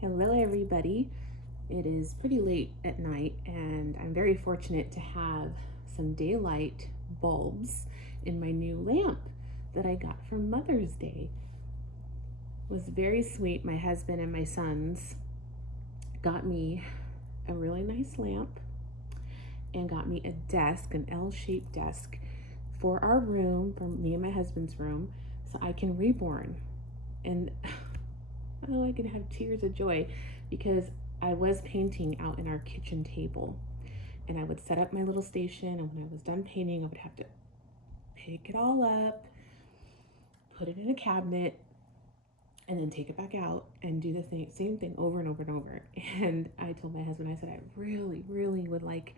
Hello, everybody. It is pretty late at night, and I'm very fortunate to have some daylight bulbs in my new lamp that I got for Mother's Day. It was very sweet. My husband and my sons got me a really nice lamp and got me a desk, an L-shaped desk for our room, for me and my husband's room, so I can reborn. And oh, I can have tears of joy because I was painting out in our kitchen table, and I would set up my little station, and when I was done painting, I would have to pick it all up, put it in a cabinet, and then take it back out and do the same thing over and over and over. And I told my husband, I said, I really, really would like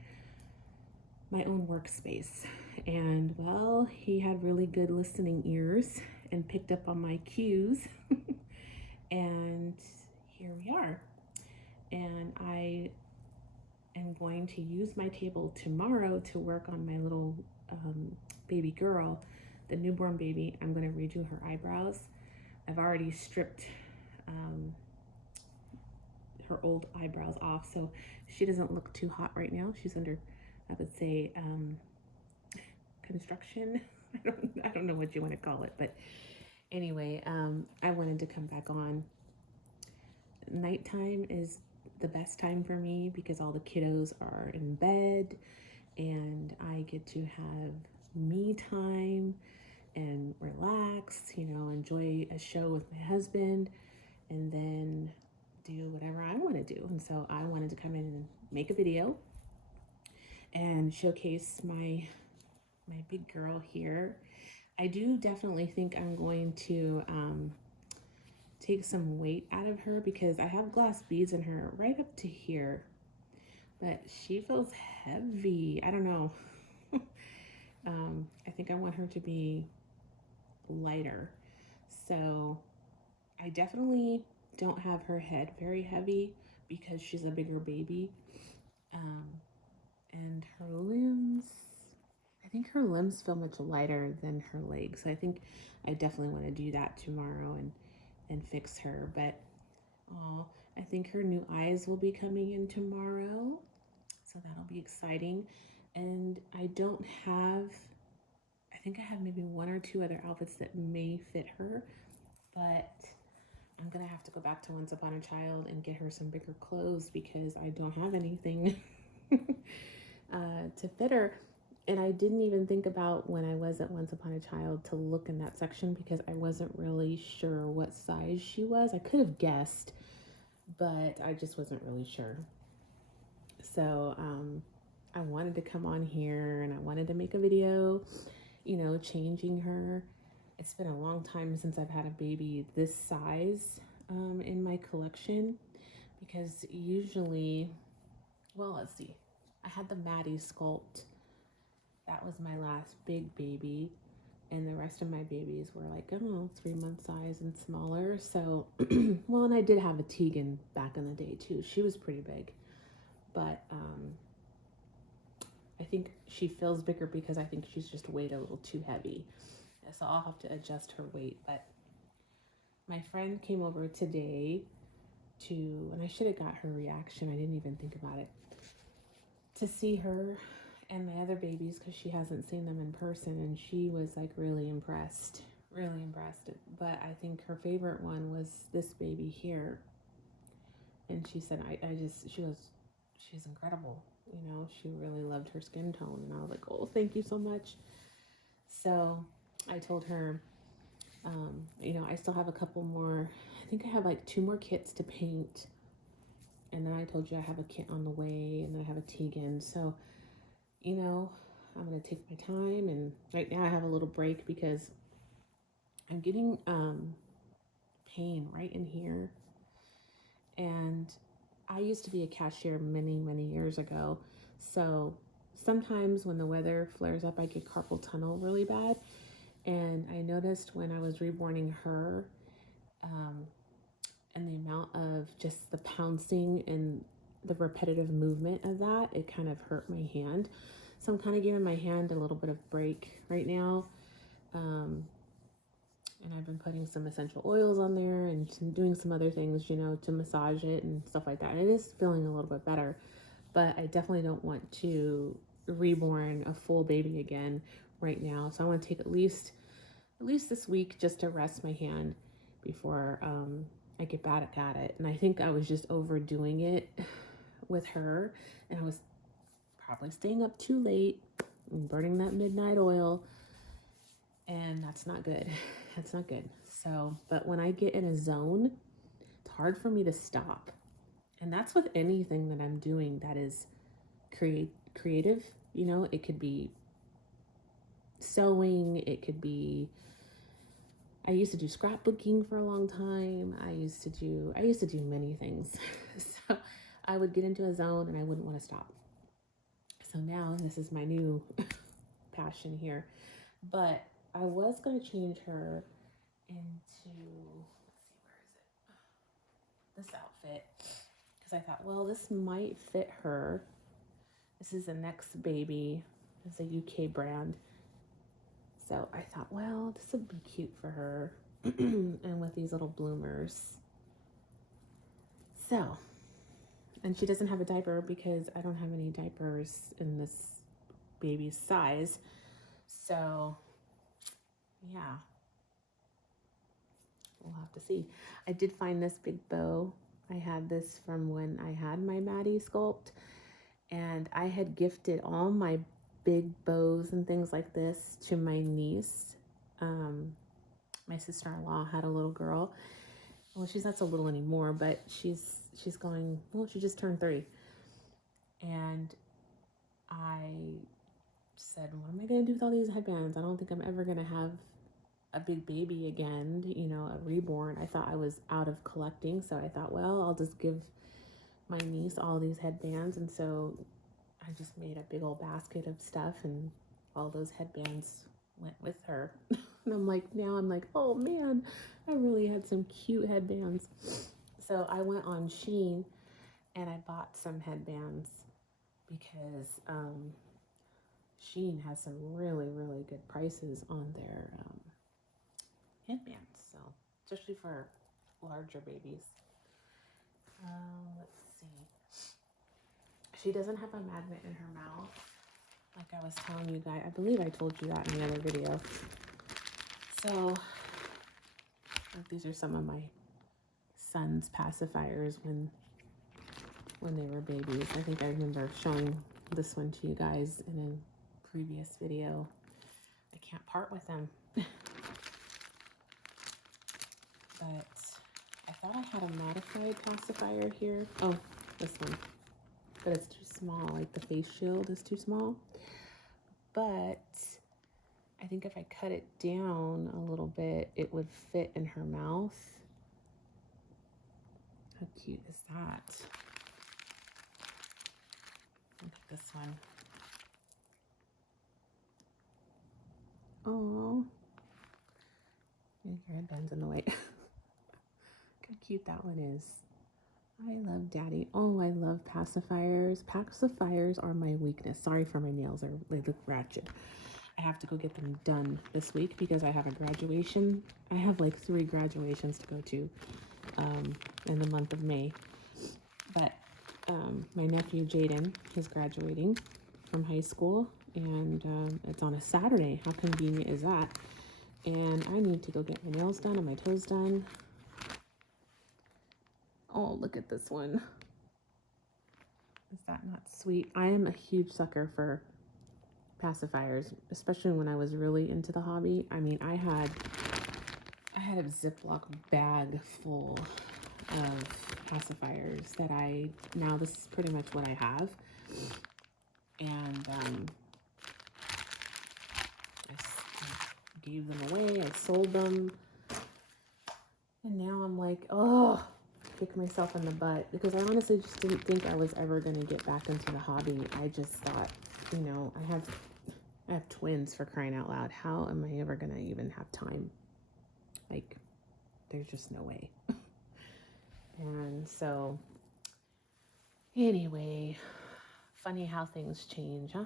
my own workspace. And well, he had really good listening ears and picked up on my cues. And here we are. And I am going to use my table tomorrow to work on my little baby girl, the newborn baby. I'm going to redo her eyebrows. I've already stripped her old eyebrows off, so she doesn't look too hot right now. She's under, I would say, construction. I don't know what you want to call it, but anyway, I wanted to come back on. Nighttime is the best time for me because all the kiddos are in bed and I get to have me time and relax, enjoy a show with my husband and then do whatever I want to do. And so I wanted to come in and make a video and showcase my big girl here. I do definitely think I'm going to take some weight out of her because I have glass beads in her right up to here, but she feels heavy. I don't know. I think I want her to be lighter. So I definitely don't have her head very heavy because she's a bigger baby. And her limbs, I think her limbs feel much lighter than her legs. So I think I definitely want to do that tomorrow and fix her. But I think her new eyes will be coming in tomorrow. So that'll be exciting. And I think I have maybe one or two other outfits that may fit her, but I'm gonna have to go back to Once Upon a Child and get her some bigger clothes because I don't have anything to fit her. And I didn't even think about when I was at Once Upon a Child to look in that section because I wasn't really sure what size she was. I could have guessed, but I just wasn't really sure. So I wanted to come on here and I wanted to make a video, changing her. It's been a long time since I've had a baby this size in my collection because usually, well, let's see. I had the Maddie sculpt. That was my last big baby. And the rest of my babies were like, I don't know, 3-month size and smaller. So, well, and I did have a Tegan back in the day too. She was pretty big. But I think she feels bigger because I think she's just weighed a little too heavy. So I'll have to adjust her weight. But my friend came over today and I should have got her reaction. I didn't even think about it. To see her and my other babies because she hasn't seen them in person, and she was like really impressed. But I think her favorite one was this baby here. And she said, she goes, she's incredible. She really loved her skin tone. And I was like, oh, thank you so much. So I told her, I still have a couple more. I think I have like 2 more kits to paint. And then I told you I have a kit on the way, and then I have a Tegan. So, I'm going to take my time. And right now I have a little break because I'm getting pain right in here. And I used to be a cashier many, many years ago. So sometimes when the weather flares up, I get carpal tunnel really bad. And I noticed when I was reborning her, and the amount of just the pouncing and the repetitive movement of that, it kind of hurt my hand. So I'm kind of giving my hand a little bit of break right now. And I've been putting some essential oils on there and doing some other things, to massage it and stuff like that. It is feeling a little bit better, but I definitely don't want to reborn a full baby again right now. So I want to take at least this week just to rest my hand before I get back at it. And I think I was just overdoing it with her, and I was probably staying up too late and burning that midnight oil, and that's not good. That's not good. So, but when I get in a zone, it's hard for me to stop. And that's with anything that I'm doing that is creative. It could be sewing, it could be, I used to do scrapbooking for a long time. I used to do many things. So I would get into a zone and I wouldn't want to stop. So now this is my new passion here. But I was going to change her into, let's see, where is it? This outfit. Because I thought, well, this might fit her. This is the Next Baby. It's a UK brand. So I thought, well, this would be cute for her. And with these little bloomers. So, and she doesn't have a diaper because I don't have any diapers in this baby's size. So, yeah. We'll have to see. I did find this big bow. I had this from when I had my Maddie sculpt. And I had gifted all my big bows and things like this to my niece. My sister-in-law had a little girl. Well, she's not so little anymore, but she's going, well, she just turned 3. And I said, what am I going to do with all these headbands? I don't think I'm ever going to have a big baby again, a reborn. I thought I was out of collecting. So I thought, well, I'll just give my niece all these headbands. And so I just made a big old basket of stuff, and all those headbands went with her. And now I'm like, oh man, I really had some cute headbands. So I went on Shein and I bought some headbands because Shein has some really, really good prices on their headbands. So, especially for larger babies. Let's see. She doesn't have a magnet in her mouth. Like I was telling you guys, I believe I told you that in the other video. So, these are some of my son's pacifiers when they were babies. I think I remember showing this one to you guys in a previous video. I can't part with them. But I thought I had a modified pacifier here. Oh, this one. But it's too small. Like the face shield is too small. But I think if I cut it down a little bit, it would fit in her mouth. How cute is that? Look at this one. Oh, your headband's in the way. How cute that one is. I love Daddy. Oh, I love pacifiers. Pacifiers are my weakness. Sorry for my nails. They look ratchet. I have to go get them done this week because I have a graduation. I have like 3 graduations to go to in the month of May. But my nephew Jaden is graduating from high school, and it's on a Saturday. How convenient is that? And I need to go get my nails done and my toes done. Oh, look at this one. Is that not sweet? I am a huge sucker for pacifiers, especially when I was really into the hobby. I mean, I had a Ziploc bag full of pacifiers that now this is pretty much what I have. And I gave them away, I sold them. And now I'm like, oh, kick myself in the butt, because I honestly just didn't think I was ever going to get back into the hobby. I just thought, I have twins, for crying out loud. How am I ever going to even have time? Like, there's just no way. And so, anyway, funny how things change, huh?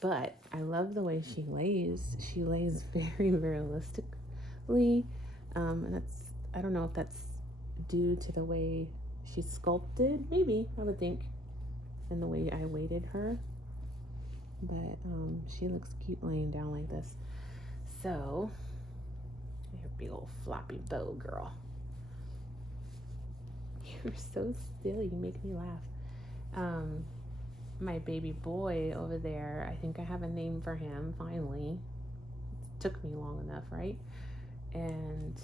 But I love the way she lays. She lays very realistically. And I don't know if that's due to the way she's sculpted, maybe, I would think, and the way I weighted her. But she looks cute laying down like this. So, your big old floppy bow, girl. You're so still. You make me laugh. My baby boy over there, I think I have a name for him, finally. It took me long enough, right? And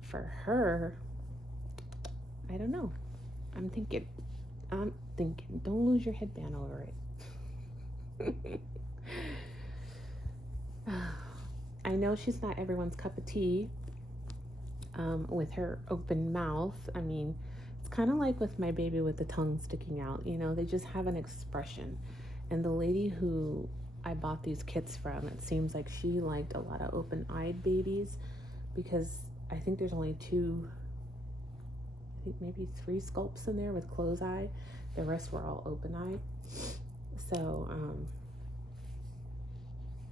for her, I don't know. I'm thinking, don't lose your headband over it. I know she's not everyone's cup of tea with her open mouth. I mean, it's kind of like with my baby with the tongue sticking out. You know, they just have an expression. And the lady who I bought these kits from, it seems like she liked a lot of open-eyed babies, because I think there's only maybe 3 sculpts in there with closed eye. The rest were all open-eyed. So,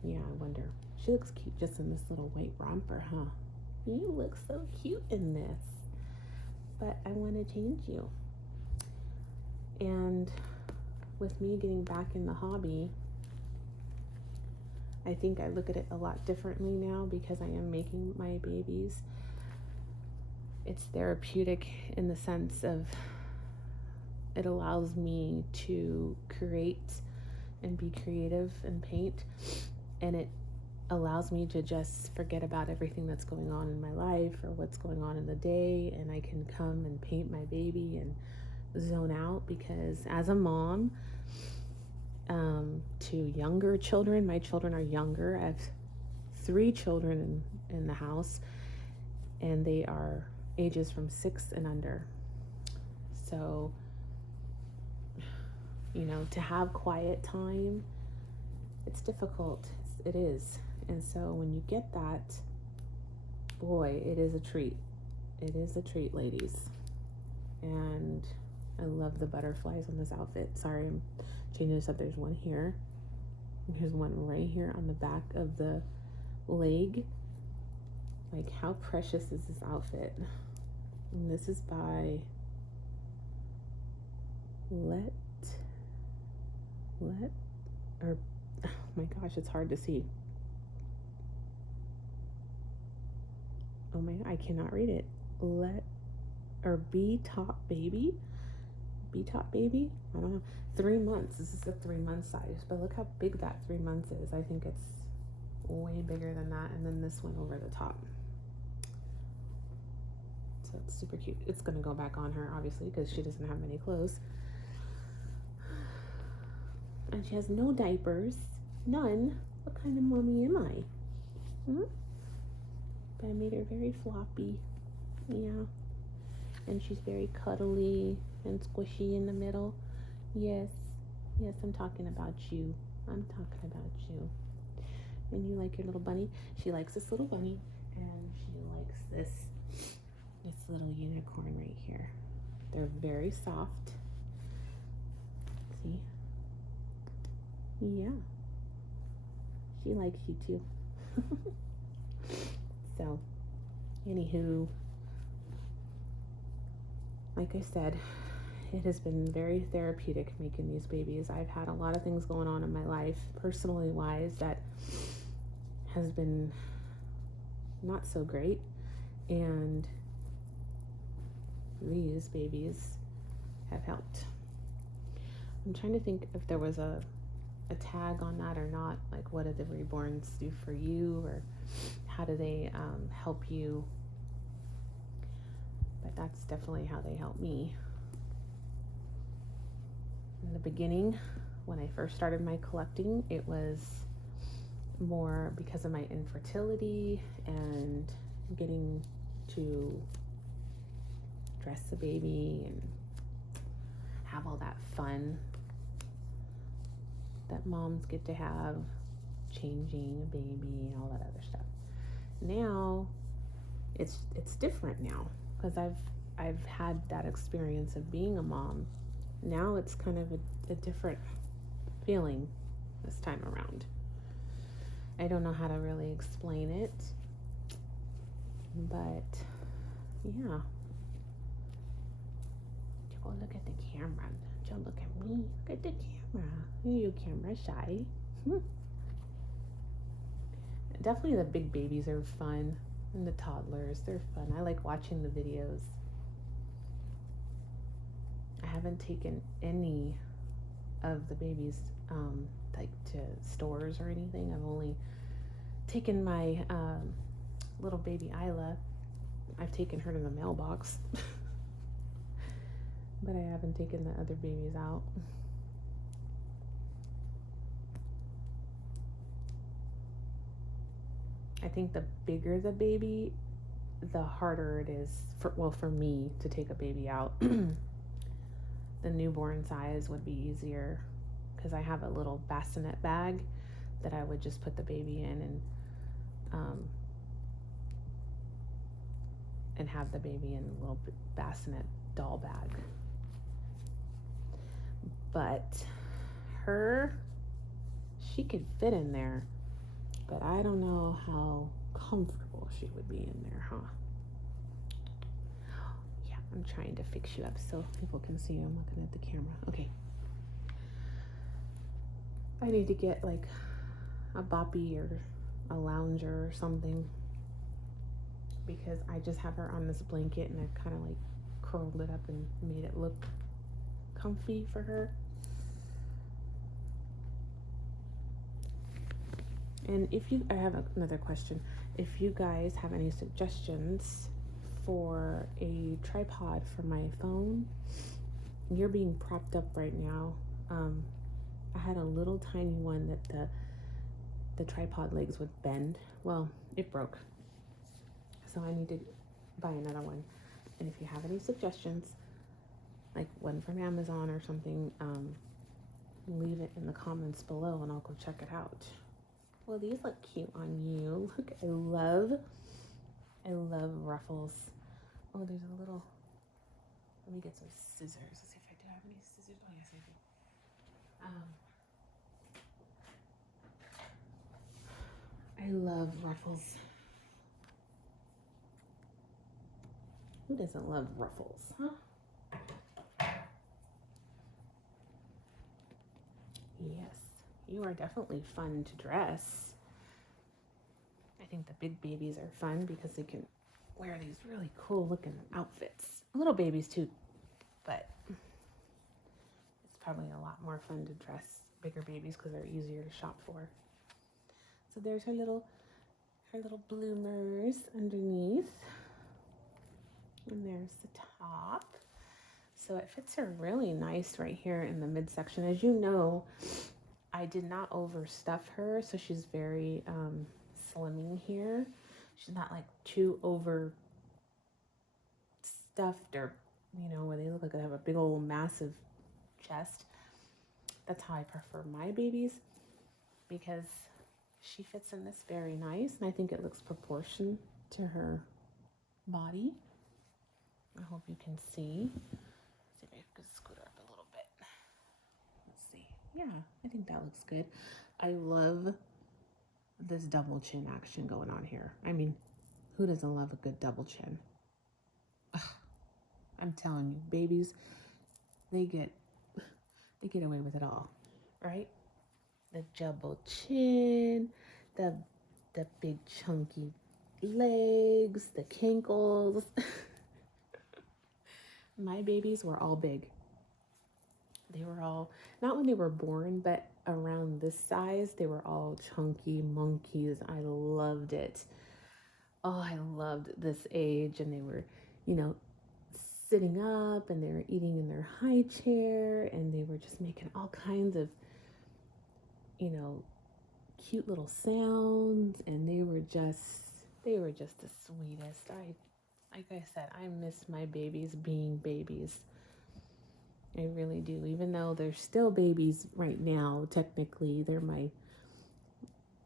yeah, I wonder. She looks cute just in this little white romper, huh? You look so cute in this. But I want to change you. And with me getting back in the hobby, I think I look at it a lot differently now because I am making my babies. It's therapeutic in the sense of it allows me to create and be creative and paint, and it allows me to just forget about everything that's going on in my life or what's going on in the day, and I can come and paint my baby and zone out. Because as a mom to younger children, my children are younger. I have 3 children in the house, and they are ages from 6 and under. So, you know, to have quiet time, it's difficult. It is. And so when you get that, boy, it is a treat. It is a treat, ladies. And I love the butterflies on this outfit. Sorry, I'm changing this up. There's one here. There's one right here on the back of the leg. Like, how precious is this outfit? And this is by oh my gosh, it's hard to see. Oh my, I cannot read it. B Top Baby. I don't know. 3 months. This is a 3-month size, but look how big that 3 months is. I think it's way bigger than that. And then this one over the top. So it's super cute. It's gonna go back on her, obviously, because she doesn't have many clothes. And she has no diapers. None. What kind of mommy am I? But I made her very floppy. Yeah. And she's very cuddly and squishy in the middle. Yes, I'm talking about you. And you like your little bunny? She likes this little bunny, and she likes this little unicorn right here. They're very soft. See? Yeah. She likes you too. So, anywho, like I said, it has been very therapeutic making these babies. I've had a lot of things going on in my life, personally wise, that has been not so great. And these babies have helped. I'm trying to think if there was a tag on that or not. Like, what do the Reborns do for you, or how do they help you? But that's definitely how they help me. In the beginning, when I first started my collecting, it was more because of my infertility and getting to dress the baby and have all that fun that moms get to have, changing a baby and all that other stuff. Now it's different now, because I've had that experience of being a mom. Now it's kind of a different feeling this time around. I don't know how to really explain it, but yeah. Go look at the camera. Don't look at me. Look at the camera. Are you camera shy? Definitely the big babies are fun, and the toddlers, they're fun. I like watching the videos. I haven't taken any of the babies like to stores or anything. I've only taken my little baby Isla. I've taken her to the mailbox. But I haven't taken the other babies out. I think the bigger the baby, the harder it is for me to take a baby out. The newborn size would be easier because I have a little bassinet bag that I would just put the baby in and have the baby in a little bassinet doll bag. But she could fit in there, but I don't know how comfortable she would be in there, huh? Yeah, I'm trying to fix you up so people can see you. I'm looking at the camera. Okay. I need to get like a boppy or a lounger or something because I just have her on this blanket and I've kind of like curled it up and made it look comfy for her. And I have another question. If you guys have any suggestions for a tripod for my phone, you're being propped up right now. I had a little tiny one that the tripod legs would bend. Well, it broke. So I need to buy another one. And if you have any suggestions, like one from Amazon or something, leave it in the comments below and I'll go check it out. Well, these look cute on you. Look, I love ruffles. Oh, there's a little, let me get some scissors. Let's see if I do have any scissors. Oh, yes, I do. I love ruffles. Who doesn't love ruffles, huh? Yes, you are definitely fun to dress. I think the big babies are fun because they can wear these really cool looking outfits. Little babies too, but it's probably a lot more fun to dress bigger babies because they're easier to shop for. So there's her little bloomers underneath. And there's the top. So it fits her really nice right here in the midsection. As you know, I did not overstuff her, so she's very slimming here. She's not like too over stuffed or, where they look like they have a big old massive chest. That's how I prefer my babies because she fits in this very nice and I think it looks proportioned to her body. I hope you can see. Let's see if I can scoot her up a little bit. Let's see. Yeah, I think that looks good. I love this double chin action going on here. I mean, who doesn't love a good double chin? Ugh, I'm telling you, babies, they get away with it all, right? The double chin, the big chunky legs, the kinkles. My babies were all big. They were all, not when they were born, but around this size, they were all chunky monkeys. I loved it. Oh, I loved this age. And they were, sitting up and they were eating in their high chair and they were just making all kinds of, cute little sounds. And they were just the sweetest. Like I said, I miss my babies being babies. I really do. Even though they're still babies right now, technically, they're my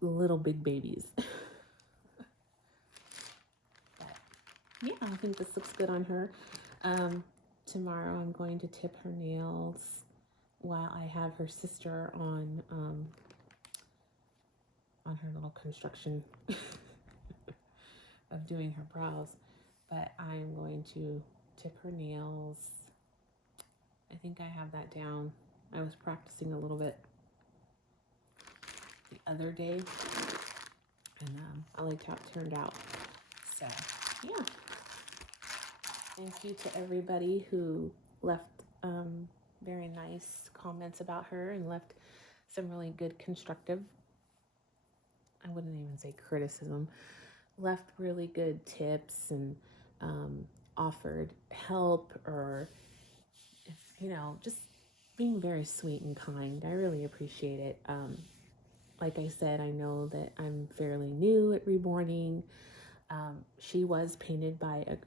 little big babies. But yeah, I think this looks good on her. Tomorrow I'm going to tip her nails while I have her sister on her little construction of doing her brows. But I am going to tip her nails. I think I have that down. I was practicing a little bit the other day, and I liked how it turned out. So, yeah. Thank you to everybody who left very nice comments about her and left some really good constructive, I wouldn't even say criticism, left really good tips and offered help, or, just being very sweet and kind. I really appreciate it. Like I said, I know that I'm fairly new at reborning. She was painted in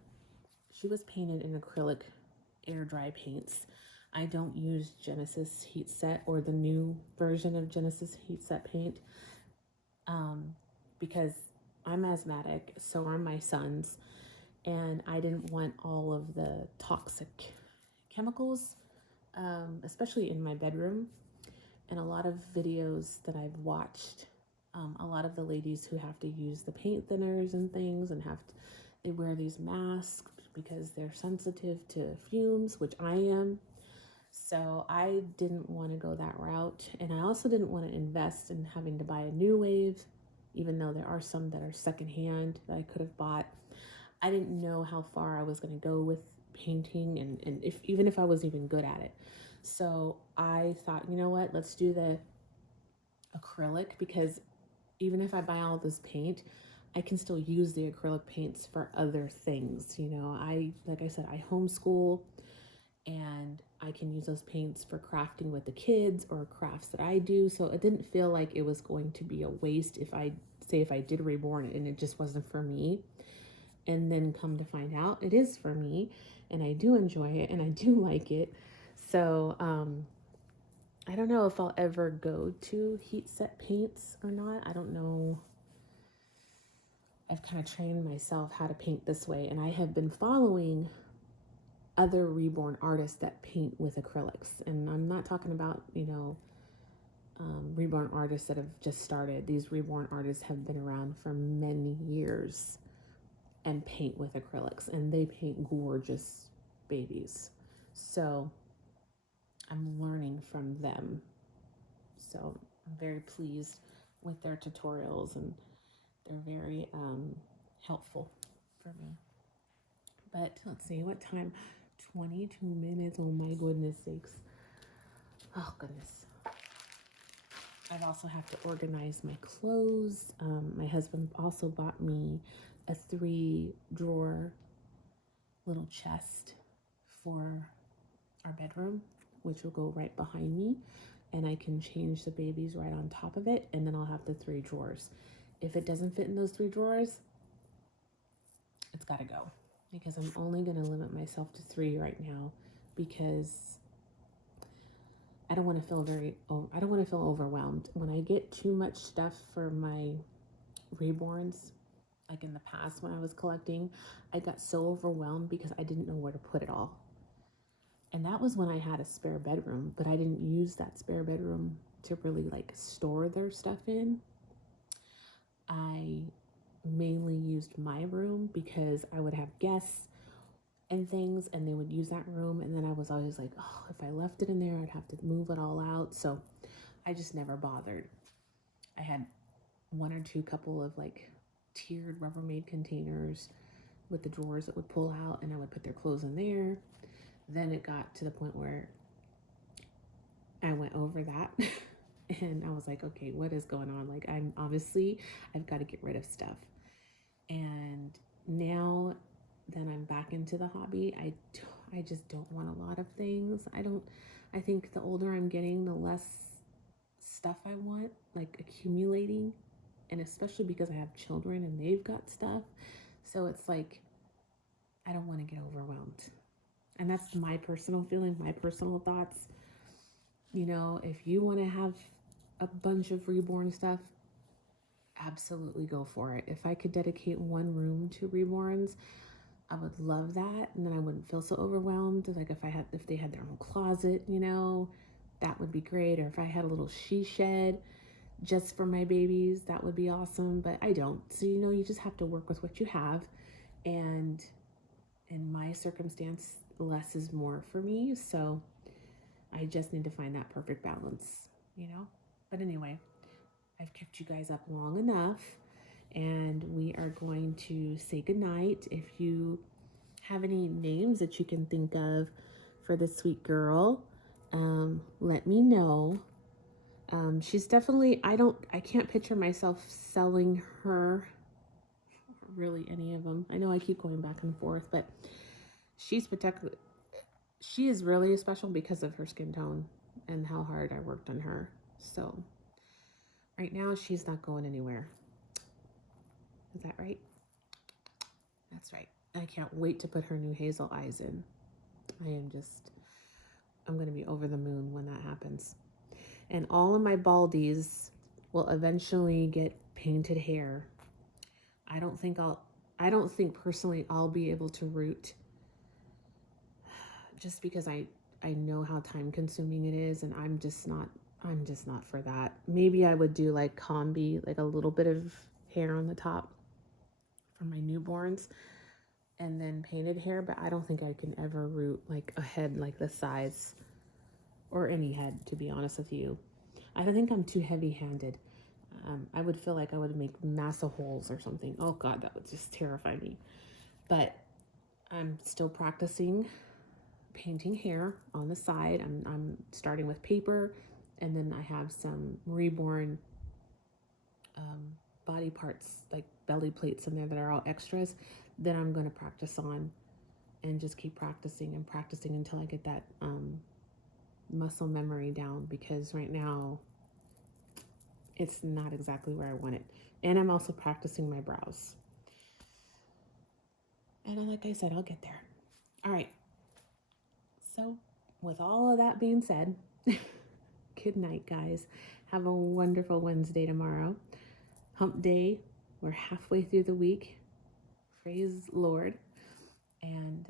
acrylic air dry paints. I don't use Genesis heat set or the new version of Genesis heat set paint because I'm asthmatic, so are my sons, and I didn't want all of the toxic chemicals, especially in my bedroom. And a lot of videos that I've watched, a lot of the ladies who have to use the paint thinners and things and they wear these masks because they're sensitive to fumes, which I am. So I didn't want to go that route. And I also didn't want to invest in having to buy a new wave, even though there are some that are secondhand that I could have bought. I didn't know how far I was going to go with painting and even if I was even good at it. So I thought, you know what, let's do the acrylic, because even if I buy all this paint, I can still use the acrylic paints for other things. Like I said, I homeschool, and I can use those paints for crafting with the kids or crafts that I do. So it didn't feel like it was going to be a waste if I did Reborn and it just wasn't for me. And then come to find out it is for me, and I do enjoy it and I do like it. So I don't know if I'll ever go to heat set paints or not. I don't know. I've kind of trained myself how to paint this way, and I have been following other Reborn artists that paint with acrylics. And I'm not talking about, Reborn artists that have just started. These Reborn artists have been around for many years and paint with acrylics, and they paint gorgeous babies. So I'm learning from them. So I'm very pleased with their tutorials, and they're very helpful for me. But let's see, what time? 22 minutes. Oh my goodness sakes. Oh goodness. I also have to organize my clothes. My husband also bought me a 3-drawer little chest for our bedroom, which will go right behind me, and I can change the babies right on top of it, and then I'll have the 3 drawers. If it doesn't fit in those 3 drawers, it's got to go, because I'm only going to limit myself to 3 right now, because I don't want to feel overwhelmed. When I get too much stuff for my reborns, like in the past when I was collecting, I got so overwhelmed because I didn't know where to put it all. And that was when I had a spare bedroom, but I didn't use that spare bedroom to really store their stuff in. I mainly used my room because I would have guests and things, and they would use that room, and then I was always like, oh, if I left it in there, I'd have to move it all out. So I just never bothered. I had 1 or 2 couple of tiered Rubbermaid containers with the drawers that would pull out, and I would put their clothes in there. Then it got to the point where I went over that and I was like, okay, what is going on? I've got to get rid of stuff. And now that I'm back into the hobby, I just don't want a lot of things. I think the older I'm getting, the less stuff I want, accumulating, and especially because I have children and they've got stuff. So it's I don't want to get overwhelmed. And that's my personal feeling, my personal thoughts. If you want to have a bunch of Reborn stuff, absolutely go for it. If I could dedicate 1 room to Reborns, I would love that. And then I wouldn't feel so overwhelmed. If they had their own closet, that would be great. Or if I had a little she shed just for my babies, that would be awesome. But I don't. So, you know, you just have to work with what you have. And in my circumstance, less is more for me. So I just need to find that perfect balance, you know? But anyway, I've kept you guys up long enough, and we are going to say goodnight. If you have any names that you can think of for this sweet girl, let me know. She's definitely, I can't picture myself selling her, really any of them. I know I keep going back and forth, but she's particular. She is really special because of her skin tone and how hard I worked on her. So right now she's not going anywhere. Is that right? That's right. I can't wait to put her new hazel eyes in. I'm going to be over the moon when that happens. And all of my baldies will eventually get painted hair. I don't think personally I'll be able to root, just because I know how time consuming it is, and I'm just not for that. Maybe I would do like combi, like a little bit of hair on the top for my newborns and then painted hair, but I don't think I can ever root like a head like this size, or any head, to be honest with you. I don't think I'm too heavy-handed. I would feel like I would make massive holes or something. Oh God, that would just terrify me. But I'm still practicing painting hair on the side. I'm starting with paper, and then I have some Reborn body parts, like belly plates in there that are all extras, that I'm going to practice on, and just keep practicing and practicing until I get that muscle memory down, because right now it's not exactly where I want it. And I'm also practicing my brows. And like I said, I'll get there. All right. So, with all of that being said, good night, guys. Have a wonderful Wednesday tomorrow. Hump day. We're halfway through the week. Praise Lord. And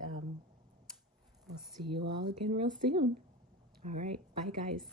we'll see you all again real soon. All right. Bye, guys.